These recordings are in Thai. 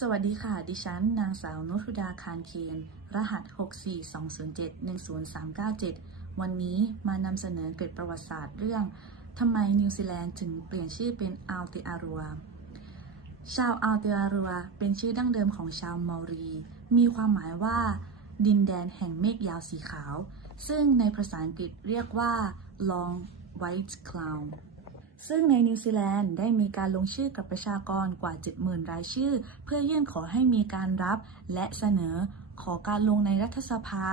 สวัสดีค่ะ ดิฉัน นางสาวนุชุดาคารเคน รหัส 64207-10397 วันนี้มานำเสนอเกร็ดประวัติศาสตร์เรื่องทำไมนิวซีแลนด์ถึงเปลี่ยนชื่อเป็นอัลเตอารัว ชาวอัลเตอารัวเป็นชื่อดั้งเดิมของชาวมารี มีความหมายว่า ดินแดนแห่งเมฆยาวสีขาว ซึ่งในภาษาอังกฤษเรียกว่า long white cloud ซึ่งในนิวซีแลนด์ได้มีการลงชื่อกับประชากรกว่า 70,000 รายชื่อ เพื่อยื่นขอให้มีการรับและเสนอ ขอการลงในรัฐสภา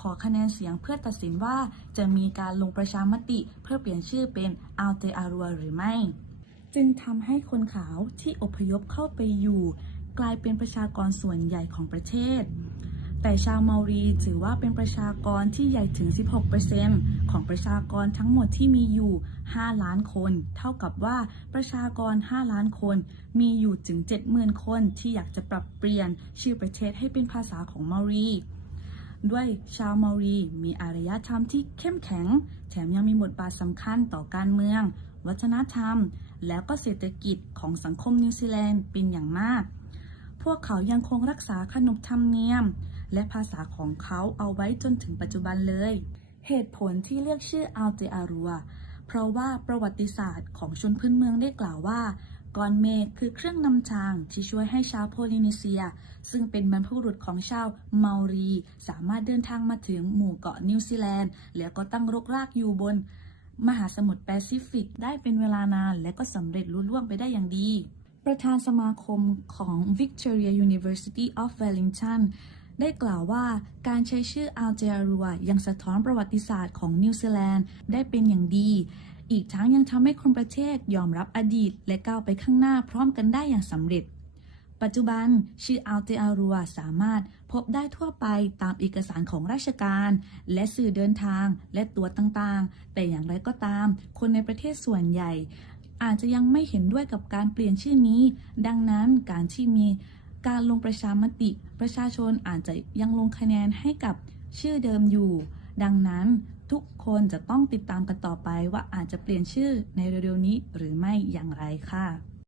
ขอคะแนนเสียงเพื่อตัดสินว่าจะมีการลงประชามติเพื่อเปลี่ยนชื่อเป็นอัลเตอารัวหรือไม่ จึงทำให้คนขาวที่อพยพเข้าไปอยู่ กลายเป็นประชากรส่วนใหญ่ของประเทศ แต่ชาวเมารีถือว่าเป็นประชากรที่ใหญ่ถึง 16%ของประชากรทั้งหมดที่มีอยู่ 5 ล้านคน เท่ากับว่าประชากร 5 ล้านคน มีอยู่ถึง 70,000 คนที่อยากจะปรับเปลี่ยนชื่อประเทศให้เป็นภาษาของเมารีด้วยชาวเมารีมีอารยธรรมที่เข้มแข็ง แถมยังมีบทบาทสำคัญต่อการเมือง วัฒนธรรม แล้วก็เศรษฐกิจของสังคมนิวซีแลนด์เป็นอย่างมาก พวกเขายังคงรักษาขนบธรรมเนียม และภาษาของเขาเอาไว้จนถึงปัจจุบันเลย เหตุผลที่เรียกชื่ออัลเตอารัว เพราะว่าประวัติศาสตร์ของชนพื้นเมืองได้กล่าวว่าก้อนเมฆคือเครื่องนำทางที่ช่วยให้ชาวโพลินีเซีย ซึ่งเป็นบรรพบุรุษของชาวเมารี สามารถเดินทางมาถึงหมู่เกาะนิวซีแลนด์ แล้วก็ตั้งรกรากอยู่บน มหาสมุทรแปซิฟิกได้เป็นเวลานาน และก็สำเร็จลุล่วงไปได้อย่างดี ประธานสมาคมของ Victoria University of Wellington ได้กล่าวว่าการใช้ชื่ออัลเจรัวยังสะท้อนประวัติศาสตร์ของนิวซีแลนด์ได้เป็นอย่างดี อีกทั้งยังทำให้คนประเทศยอมรับอดีต และก้าวไปข้างหน้าพร้อมกันได้อย่างสำเร็จ ปัจจุบันชื่ออัลเตอารัวสามารถพบได้ทั่วไปตามเอกสารของราชการ และสื่อเดินทางและตัวต่างๆ แต่อย่างไรก็ตาม คนในประเทศส่วนใหญ่ อาจจะยังไม่เห็นด้วยกับการเปลี่ยนชื่อนี้ ดังนั้นการที่มีการลงประชามติ ประชาชนอาจจะยังลงคะแนนให้กับชื่อเดิมอยู่ ดังนั้นทุกคนจะต้องติดตามกันต่อไปว่าอาจจะเปลี่ยนชื่อในเร็วๆนี้หรือไม่อย่างไรค่ะ